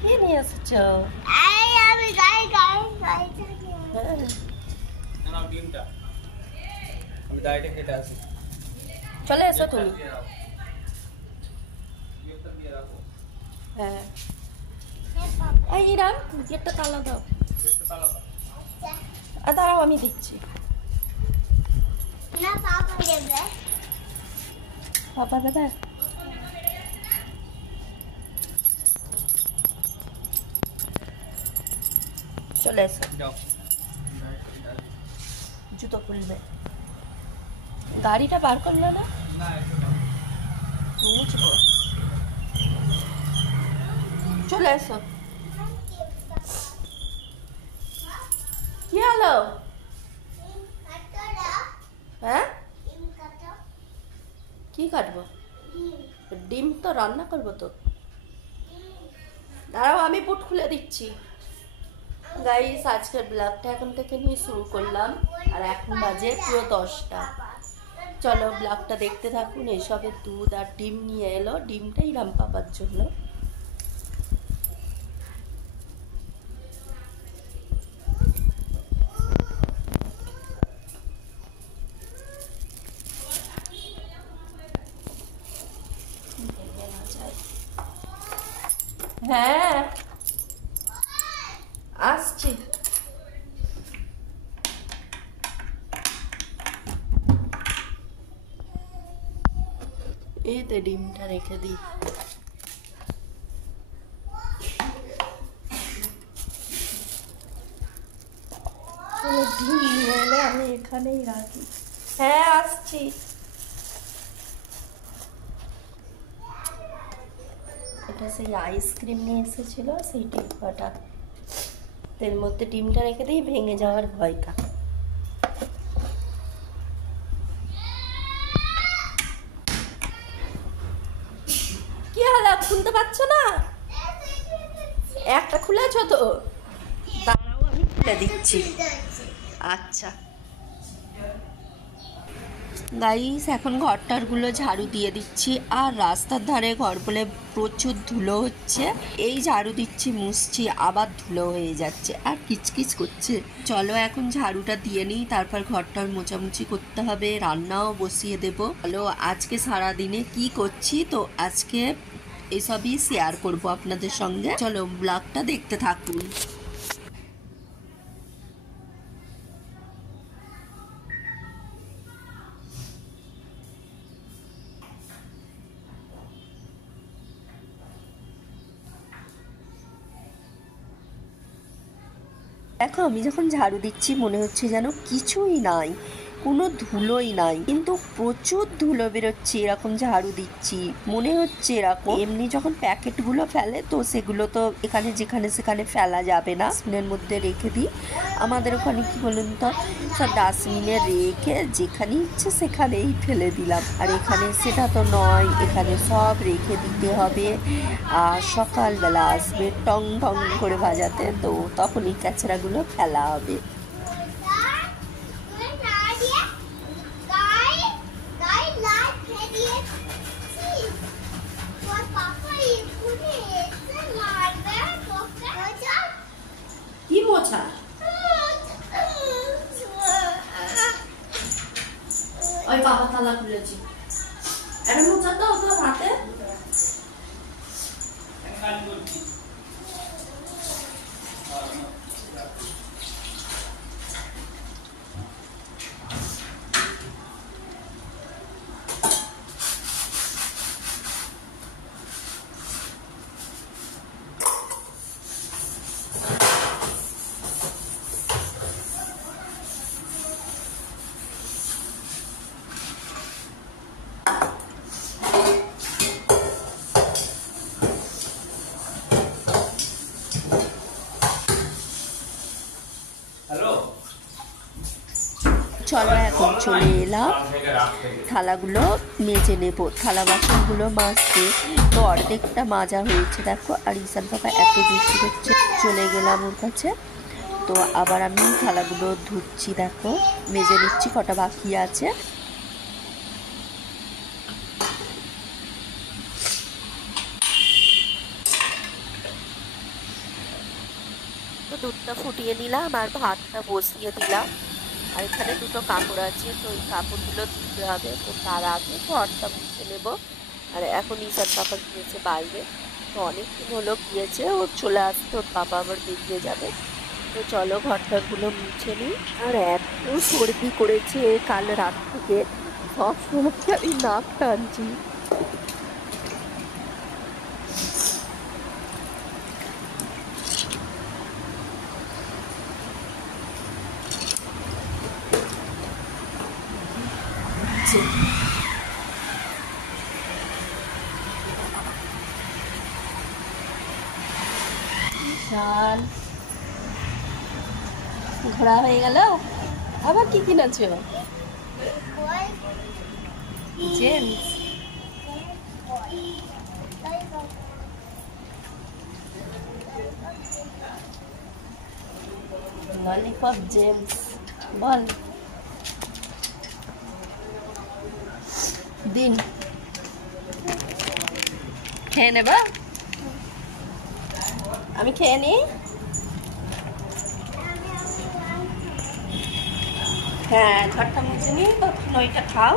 কি নিয়ে এসেছো? আমি গাই না ডিমটা আমি ডাইটে খেতে আসি। চলে এসো তুমি। হ্যাঁ এই ইরান গেটটা তালা দাও। দাঁড়াও আমি দিচ্ছি। না পাপা দেবে। পাপা দেবে? চলে এসো। জুতো খুলবে। গাড়িটা বার করলো না? বুঝবো। চলে এসো। কি হলো? হ্যাঁ কি কাটবো? ডিম তো রান্না করবো তো। দাঁড়াও আমি বুট খুলে দিচ্ছি। গাইস আজকের ব্লগটা এখন থেকে নিয়ে শুরু করলাম আর এখন বাজে পুরো 10টা। চলো ব্লগটা দেখতে থাকুন। এসবের দুধ আর ডিম নিয়ে এলো, ডিমটাই রাম পাপার জন্য। হ্যাঁ আসছি। এতে ডিমটা রেখে দিই। ডিম নিয়ে এলে আমি এখানেই রাখি। হ্যাঁ আসছি। এটা সেই আইসক্রিম নিয়ে এসেছিল সেই টিপাটা, এর মধ্যে ডিমটা রেখে দিই, ভেঙে যাওয়ার ভয়টা। কি হলো খুলতে পারছো না? একটা খুলেছো তো, দাঁড়াও আমি খুলে দিচ্ছি। আচ্ছা গাইস এখন ঘরটারগুলো ঝাড়ু দিয়ে দিচ্ছি। আর রাস্তার ধারে ঘর বলে প্রচুর ধুলো হচ্ছে, এই ঝাড়ু দিচ্ছি মুছছি আবার ধুলো হয়ে যাচ্ছে আর কিচকিচ করছে। চলো এখন ঝাড়ুটা দিয়ে নিই, তারপর ঘরটার মোছামুছি করতে হবে, রান্নাও বসিয়ে দেবো। চলো আজকে সারাদিনে কি করছি তো আজকে এসবই শেয়ার করব আপনাদের সঙ্গে। চলো ব্লগটা দেখতে থাকুন। দেখো আমি যখন ঝাড়ু দিচ্ছি মনে হচ্ছে যেন কিছুই নাই, কোনো ধুলোই নাই, কিন্তু প্রচুর ধুলো বেরোচ্ছে এরকম ঝাড়ু দিচ্ছি। মনে হচ্ছে এরকম এমনি যখন প্যাকেটগুলো ফেলে তো সেগুলো তো এখানে যেখানে সেখানে ফেলা যাবে না, ডাস্টবিনের মধ্যে রেখে দিই। আমাদের ওখানে কি বলুন তো সব ডাস্টবিনে রেখে যেখানে ইচ্ছে সেখানেই ফেলে দিলাম, আর এখানে সেটা তো নয়, এখানে সব রেখে দিতে হবে। আর সকালবেলা আসবে টং টং করে ভাজাতে, তো তখনই কাঁচড়াগুলো ফেলা হবে। কি মোছা? ওই বাবা তালা খুলেছি, এটা মোছা তো তোর হাতে। চলো এখন চলে এলাম থালাগুলো মেজে নেব, থালা বাসনগুলো মাজতে। তো অর্ধেকটা মাজা হয়েছে দেখো, আর ঈশান পাপা এত দুষ্টু করছে, চলে গেলাম ওর কাছে। তো আবার আমি থালাগুলো ধুচ্ছি, দেখো মেজে নিচ্ছি, কটা বাকি আছে। দুধটা ফুটিয়ে নিলাম আর ভাতটা বসিয়ে দিলাম। আর এখানে দুটো কাপড় আছে, তো ওই কাপড়গুলো ধুতে হবে, তো তার আগে ঘরটা মুছে নেব। আর এখন ঈশান পাপা গিয়েছে বাইরে, তো অনেকদিন হলো গিয়েছে, ও চলে আসতে ওর বাবা আবার বেরিয়ে যাবে। তো চলো ঘরটাগুলো মুছে নিই। আর এত সর্দি করেছে কাল রাত থেকে, সব সময় আমি নাক টানছি। বিশাল ঘোরা হয়ে গেল। আবার কি কিনেছো? জেমস ললিপপ জেমস বল দিন খেয়ে নেবা? আমি খেয়ে নিই। হ্যাঁ ঘরটা মুছে নিই, তখন ওইটা খাও।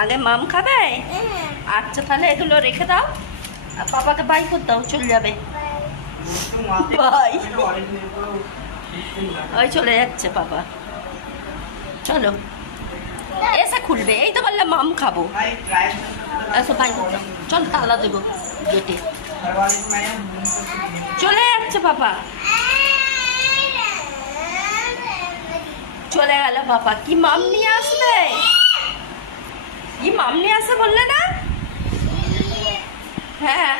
আগে মাম খাবে? আচ্ছা তাহলে এগুলো রেখে দাও আর পাপাকে বাই করে দাও, চলে যাবে। বাই। ওই চলে যাচ্ছে পাপা, চলো এসে খুলবে। এই তো বললাম মাম খাবো, এসো বাই করে দাও। চল তালা দেবো গেটে। চলে যাচ্ছে পাপা, চলে গেল পাপা। কি মাম নিয়ে আসবে? কি মাম নিয়ে আসে বললে না? হ্যাঁ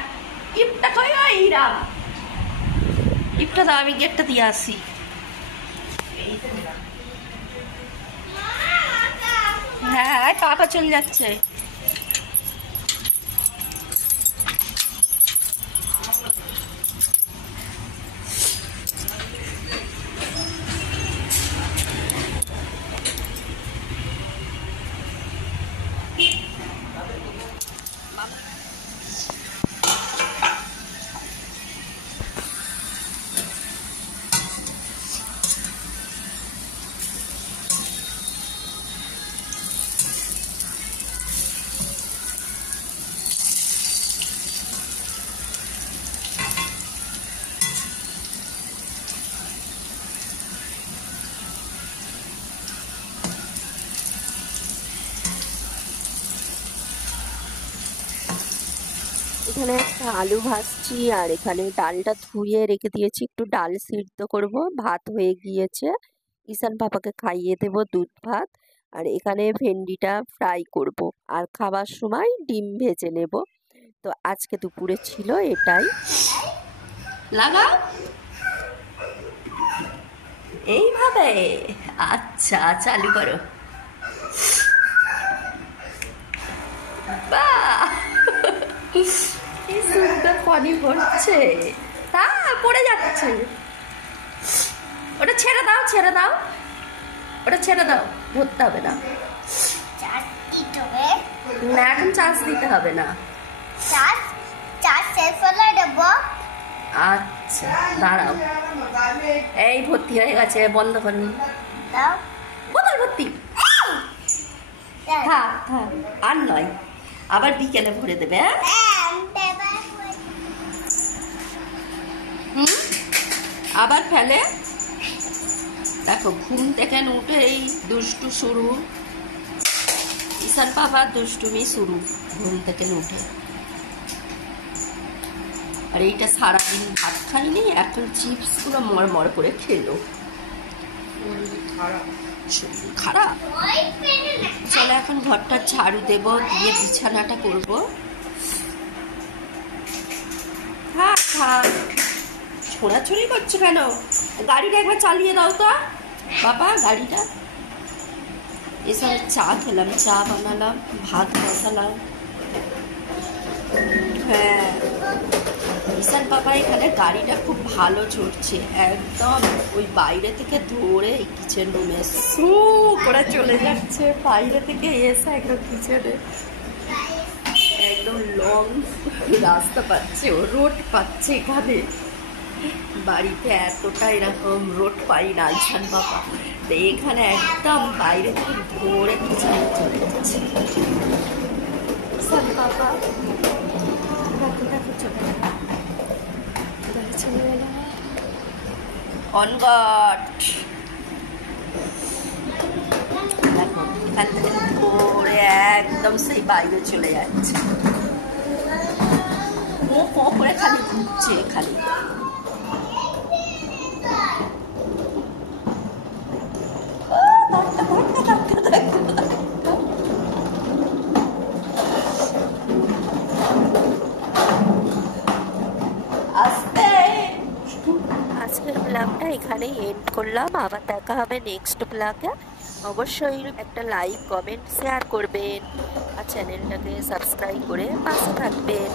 ইপটা কই? ইরা ইপটা দাও, আমি গেটটা দিয়ে আসি। হ্যাঁ পাপা চলে যাচ্ছে। এখানে একটা আলু ভাজছি আর এখানে ডালটা ধুয়ে রেখে দিয়েছি, একটু ডাল সিদ্ধ করব। ভাত হয়ে গিয়েছে, ঈশান পাপাকে খাইয়ে দেব দুধ ভাত। আর এখানে ভেন্ডিটা ফ্রাই করব আর খাবার সময় ডিম ভেজে নেব। তো আজকে দুপুরে ছিল এটাই। লাগাও এইভাবে, আচ্ছা চালু করো। বাহ কি সুন্দর পানি পড়ছে, তা পড়ে যাচ্ছে। ওটা ছেড়ে দাও, ছেড়ে দাও, ওটা ছেড়ে দাও, ধরতে হবে না। না এখন চার্জ দিতে হবে না। আচ্ছা দাঁড়াও, এই ভর্তি হয়ে গেছে, বন্ধ করুন। বোতল ভর্তি, হ্যাঁ হ্যাঁ আর নয়, আবার বিকেলে ভরে দেবে। আবার ফেলে। দেখো ঘুম থেকে উঠেই দুষ্টু শুরু, ঈশান পাপার দুষ্টুমি শুরু ঘুম থেকে উঠে। আর এইটা সারাদিন ভাত খাইনি, এখন চিপসগুলো মরমর করে খেলো। খারাপ। চলো এখন ঘরটা ঝাড়ু দেব, দিয়ে বিছানাটা করবো। থাক থাক, ছোড়াছুড়ি করছো কেন? গাড়িটা একবার চালিয়ে দাও তো বাবা, গাড়িটা। এসব চা খেলাম, চা বানালাম, ভাত বসালাম। হ্যাঁ ঈশান পাপা এখানে গাড়িটা খুব ভালো চড়ছে, একদম ওই বাইরে থেকে ধরে এই কিচেন রুমে সু করে চলে যাচ্ছে। বাইরে থেকে এসে একদম কিচেনে একদম লং রাস্তা পাচ্ছে, ও রোড পাচ্ছে এখানে। বাড়িতে এতটা এরকম রোড পাই না আলছান বাবা, তো এখানে একদম বাইরে থেকে ধরে পিছনে চলে যাচ্ছে। বাবা দেখো দেখো চলে চলে গেল অনগট। দেখো এখান থেকে ধরে একদম সেই বাইরে চলে যাচ্ছে, ও করে খালি ঘুরছে খালি। আজকের ব্লগটা এখানেই এন্ড করলাম, আবার দেখা হবে নেক্সট ব্লগে। অবশ্যই একটা লাইক কমেন্ট শেয়ার করবেন আর চ্যানেলটাকে সাবস্ক্রাইব করে পাশে থাকবেন।